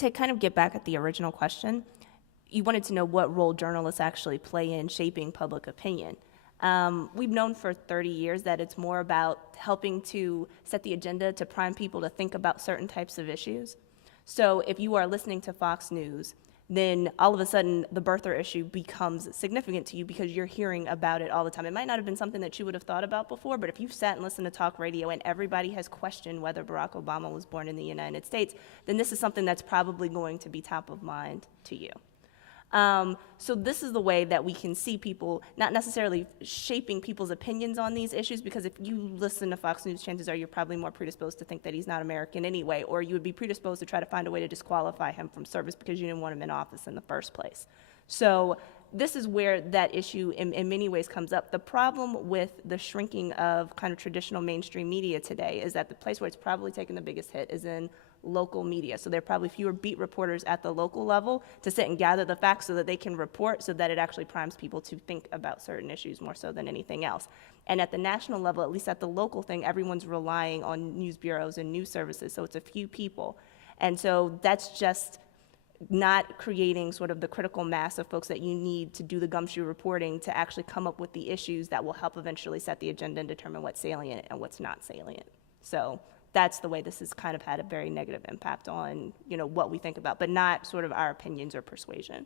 To kind of get back at the original question, you wanted to know what role journalists actually play in shaping public opinion. We've known for 30 years that it's more about helping to set the agenda to prime people to think about certain types of issues. So if you are listening to Fox News, then all of a sudden the birther issue becomes significant to you because you're hearing about it all the time. It might not have been something that you would have thought about before, but if you've sat and listened to talk radio and everybody has questioned whether Barack Obama was born in the United States, then this is something that's probably going to be top of mind to you. So this is the way that we can see people not necessarily shaping people's opinions on these issues, because if you listen to Fox News, chances are you're probably more predisposed to think that he's not American anyway, or you would be predisposed to try to find a way to disqualify him from service because you didn't want him in office in the first place. So this is where that issue in many ways comes up. The problem with the shrinking of kind of traditional mainstream media today is that the place where it's probably taken the biggest hit is in local media. So there are probably fewer beat reporters at the local level to sit and gather the facts so that they can report, so that it actually primes people to think about certain issues more so than anything else. And at the national level, at least at the local thing, everyone's relying on news bureaus and news services, so it's a few people. And so that's just not creating sort of the critical mass of folks that you need to do the gumshoe reporting to actually come up with the issues that will help eventually set the agenda and determine what's salient and what's not salient. So that's the way this has kind of had a very negative impact on, what we think about, but not sort of our opinions or persuasion.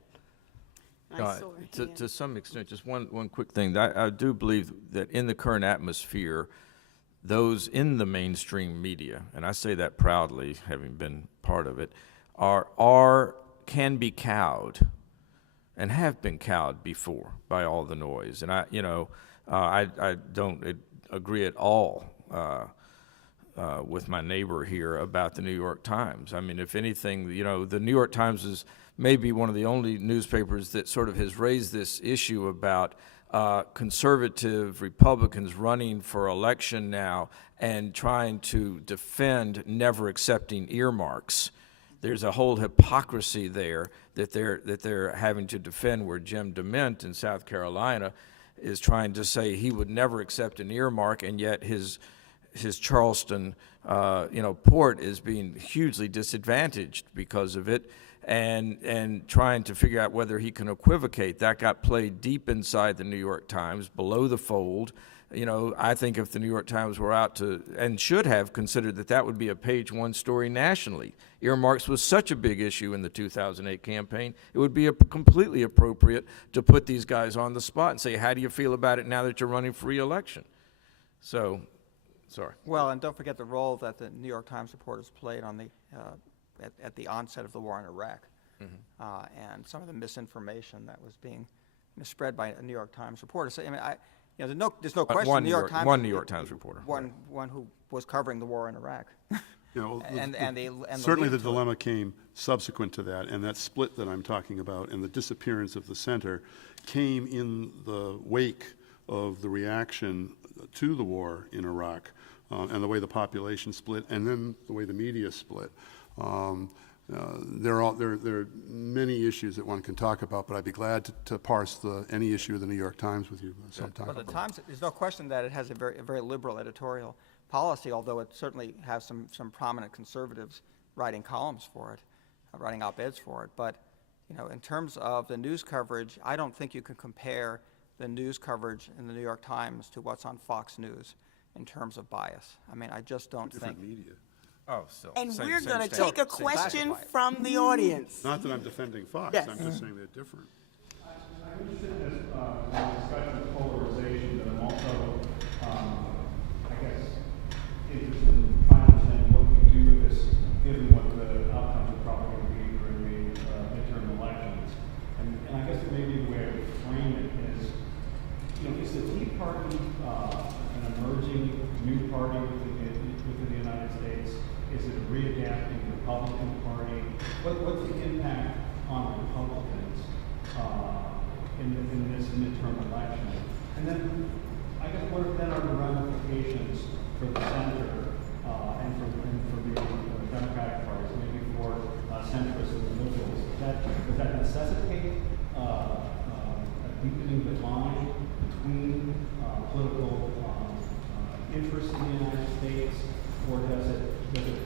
To some extent, just one quick thing. I do believe that in the current atmosphere, those in the mainstream media, and I say that proudly, having been part of it, can be cowed and have been cowed before by all the noise. And I don't agree at all with my neighbor here about the New York Times. I mean, if anything, the New York Times is maybe one of the only newspapers that sort of has raised this issue about conservative Republicans running for election now and trying to defend never accepting earmarks. There's a whole hypocrisy there that they're having to defend, where Jim DeMint in South Carolina is trying to say he would never accept an earmark, and yet his Charleston, port is being hugely disadvantaged because of it, and trying to figure out whether he can equivocate. That got played deep inside the New York Times, below the fold. I think if the New York Times were out to, and should have considered that would be a page one story nationally. Earmarks was such a big issue in the 2008 campaign. It would be completely appropriate to put these guys on the spot and say, how do you feel about it now that you're running for re-election? So, sorry. Well, and don't forget the role that the New York Times reporters played on the at the onset of the war in Iraq, and some of the misinformation that was being spread by New York Times reporters. I mean, there's no question. One New York Times reporter. One who was covering the war in Iraq. Certainly the dilemma came subsequent to that, and that split that I'm talking about and the disappearance of the center came in the wake of the reaction to the war in Iraq, and the way the population split, and then the way the media split. There are many issues that one can talk about, but I'd be glad to parse any issue of the New York Times with you sometime. But the Times, there's no question that it has a very liberal editorial policy, although it certainly has some prominent conservatives writing columns for it, writing op-eds for it. But in terms of the news coverage, I don't think you can compare the news coverage in the New York Times to what's on Fox News in terms of bias. I mean, I just don't think. Different media. Oh, so And we're going to take a question from the audience. Not that I'm defending Fox. Yes. I'm just saying they're different. I'm interested in this discussion of polarization, but I'm also, I guess, interested in trying to understand what we do with this, given what the outcomes are probably going to be during the midterm elections. And I guess maybe the way I would frame it is, is the Tea Party an emerging new party within the United States? Is it a readapting Republican Party? What's the impact on Republicans in this midterm election? And then, I guess, what then are the ramifications for the center and for the Democratic parties, maybe for centrists and liberals? Does that necessitate a deepening decline between political interests in the United States, or does it does it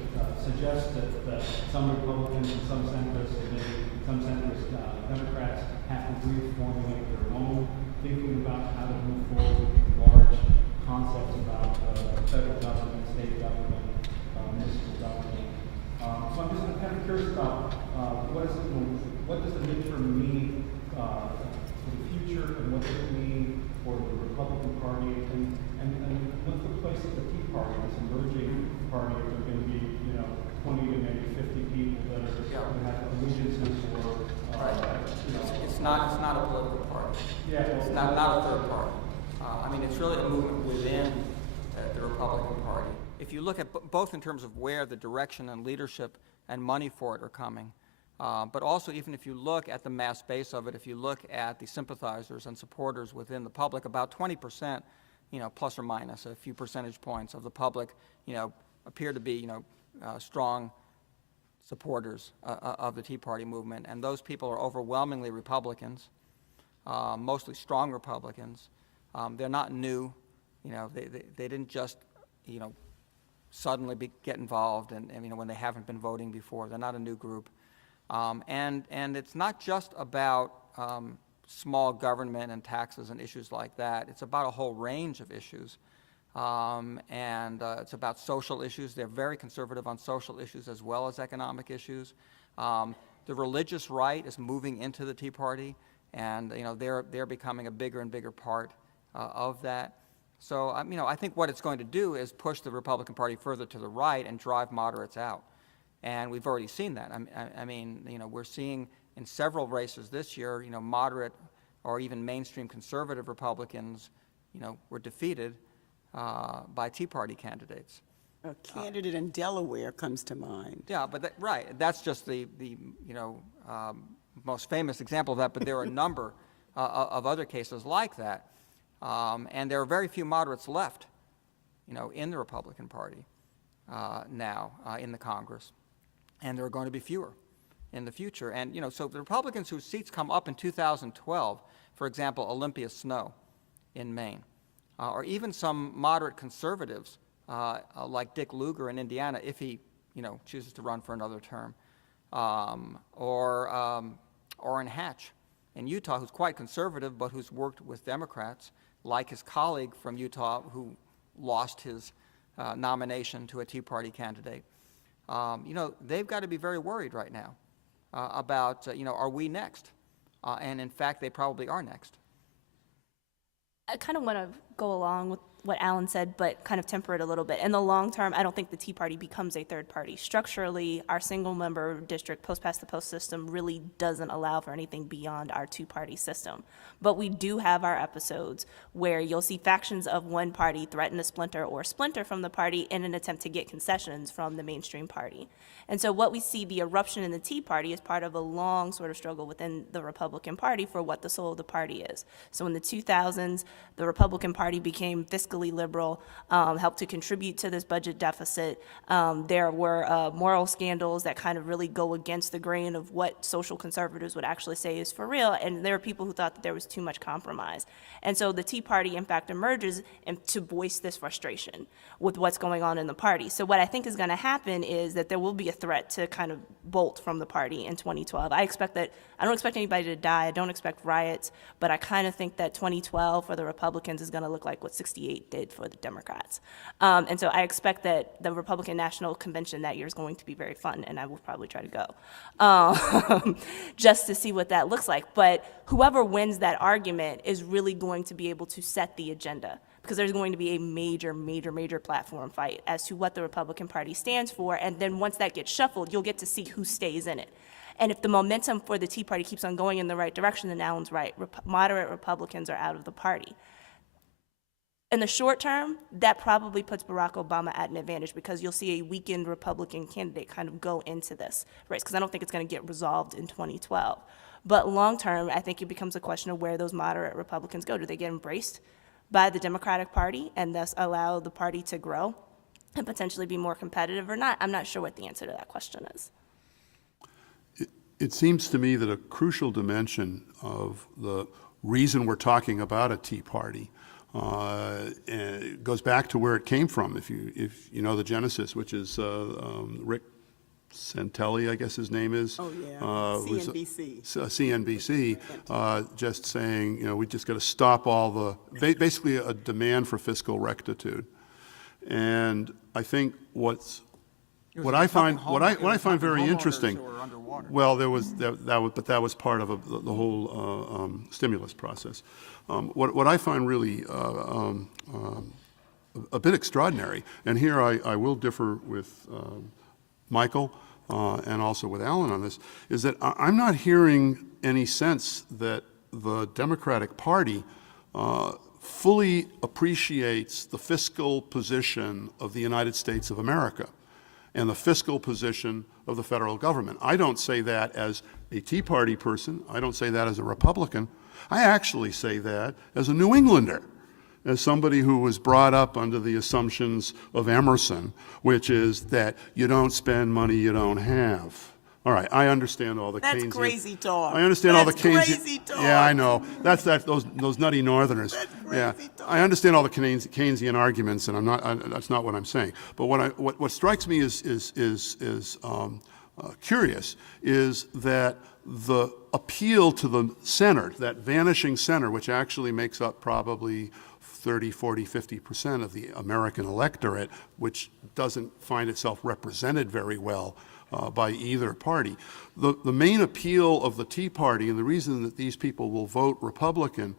suggest that some Republicans and some centrists, and maybe some centrist Democrats have to reformulate their own thinking about how to move forward with large concepts about federal government, state government, municipal government? So I'm kind of curious about what does the midterm mean for the future, and what does it mean for the Republican Party, and what's the place of the Tea Party, this emerging party? Are there going to be 20 to maybe 50 people that are going to have allegiances or It's not a political party. Yeah, It's not a third party. I mean, it's really a movement within the Republican Party. If you look at both in terms of where the direction and leadership and money for it are coming, but also even if you look at the mass base of it, if you look at the sympathizers and supporters within the public, about 20%, plus or minus a few percentage points of the public, appear to be, strong supporters of the Tea Party movement, and those people are overwhelmingly Republicans, mostly strong Republicans. They're not new, they didn't just, suddenly get involved, and when they haven't been voting before. They're not a new group, and it's not just about small government and taxes and issues like that. It's about a whole range of issues. It's about social issues. They're very conservative on social issues as well as economic issues. The religious right is moving into the Tea Party, and they're becoming a bigger and bigger part of that. So I think what it's going to do is push the Republican Party further to the right and drive moderates out, and we've already seen that. We're seeing in several races this year, moderate or even mainstream conservative Republicans, were defeated by Tea Party candidates. A candidate in Delaware comes to mind. Yeah, but that's just the most famous example of that, but there are a number of other cases like that. And there are very few moderates left, in the Republican Party now in the Congress, and there are going to be fewer in the future. And so the Republicans whose seats come up in 2012, for example, Olympia Snowe in Maine, or even some moderate conservatives like Dick Lugar in Indiana, if he chooses to run for another term, or Orrin Hatch in Utah, who's quite conservative but who's worked with Democrats, like his colleague from Utah who lost his nomination to a Tea Party candidate. They've got to be very worried right now about, are we next? And in fact, they probably are next. I kind of want to go along with what Alan said, but kind of temper it a little bit. In the long term, I don't think the Tea Party becomes a third party. Structurally, our single-member district post-past-the-post system really doesn't allow for anything beyond our two-party system. But we do have our episodes where you'll see factions of one party threaten to splinter or splinter from the party in an attempt to get concessions from the mainstream party. And so what we see, the eruption in the Tea Party, is part of a long sort of struggle within the Republican Party for what the soul of the party is. So in the 2000s, the Republican Party became fiscally liberal, helped to contribute to this budget deficit. There were moral scandals that kind of really go against the grain of what social conservatives would actually say is for real, and there were people who thought that there was too much compromise. And so the Tea Party, in fact, emerges to voice this frustration with what's going on in the party. So what I think is going to happen is that there will be a threat to kind of bolt from the party in 2012. I don't expect anybody to die. I don't expect riots, but I kind of think that 2012 for the Republicans is going to look like what 68 did for the Democrats. And so I expect that the Republican National Convention that year is going to be very fun, and I will probably try to go just to see what that looks like. But whoever wins that argument is really going to be able to set the agenda, because there's going to be a major, major, major platform fight as to what the Republican Party stands for, and then once that gets shuffled, you'll get to see who stays in it. And if the momentum for the Tea Party keeps on going in the right direction, then Alan's right. Moderate Republicans are out of the party. In the short term, that probably puts Barack Obama at an advantage, because you'll see a weakened Republican candidate kind of go into this race, because I don't think it's going to get resolved in 2012. But long term, I think it becomes a question of where those moderate Republicans go. Do they get embraced by the Democratic Party and thus allow the party to grow and potentially be more competitive or not? I'm not sure what the answer to that question is. It seems to me that a crucial dimension of the reason we're talking about a Tea Party And it goes back to where it came from, if you know the genesis, which is Rick Santelli, I guess his name is. Oh, yeah. who's a- CNBC. CNBC, just saying, we just got to stop all basically a demand for fiscal rectitude. And I think what I find very interesting. Well, there was but that was part of the whole stimulus process. What I find really a bit extraordinary, and here I will differ with Michael and also with Alan on this, is that I'm not hearing any sense that the Democratic Party fully appreciates the fiscal position of the United States of America and the fiscal position of the federal government. I don't say that as a Tea Party person. I don't say that as a Republican. I actually say that as a New Englander, as somebody who was brought up under the assumptions of Emerson, which is that you don't spend money you don't have. All right, I understand all the That's Keynesian. crazy talk. I understand all the That's Keynesian. crazy talk. Yeah, I know. That's those nutty Northerners. That's Yeah, crazy talk. I understand all the Keynesian arguments, and that's not what I'm saying. But what strikes me is curious is that the appeal to the center, that vanishing center, which actually makes up probably 30, 40, 50% of the American electorate, which doesn't find itself represented very well by either party. The main appeal of the Tea Party, and the reason that these people will vote Republican,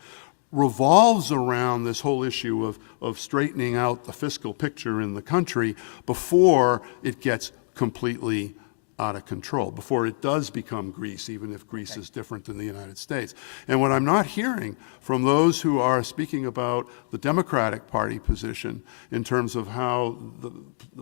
revolves around this whole issue of straightening out the fiscal picture in the country before it gets completely out of control, before it does become Greece, even if Greece is different than the United States. And what I'm not hearing from those who are speaking about the Democratic Party position in terms of how the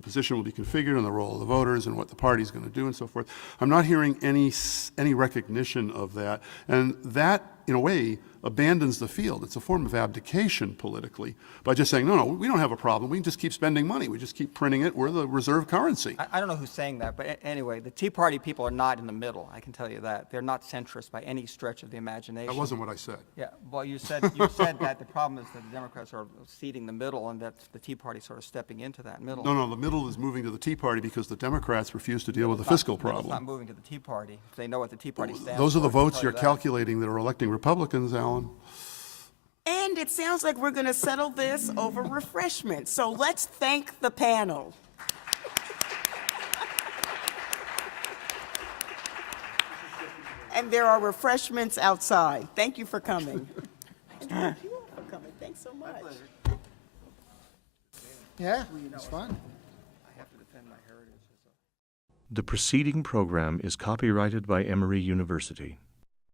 position will be configured and the role of the voters and what the party's going to do and so forth, I'm not hearing any recognition of that. And that, in a way, abandons the field. It's a form of abdication politically by just saying, no, we don't have a problem. We can just keep spending money. We just keep printing it. We're the reserve currency. I don't know who's saying that, but anyway, the Tea Party people are not in the middle. I can tell you that. They're not centrist by any stretch of the imagination. That wasn't what I said. Yeah, well, you said that the problem is that the Democrats are ceding the middle and that the Tea Party sort of stepping into that middle. No, the middle is moving to the Tea Party because the Democrats refuse to deal with the fiscal It's not problem. moving to the Tea Party. If they know what the Tea Party stands for. Those are the I can votes tell you're you that. calculating that are electing Republicans, Alan. And it sounds like we're going to settle this over refreshments. So let's thank the panel. And there are refreshments outside. Thank you for coming. And thank you all for coming. Thanks so much. Yeah, it's fun. The preceding program is copyrighted by Emory University.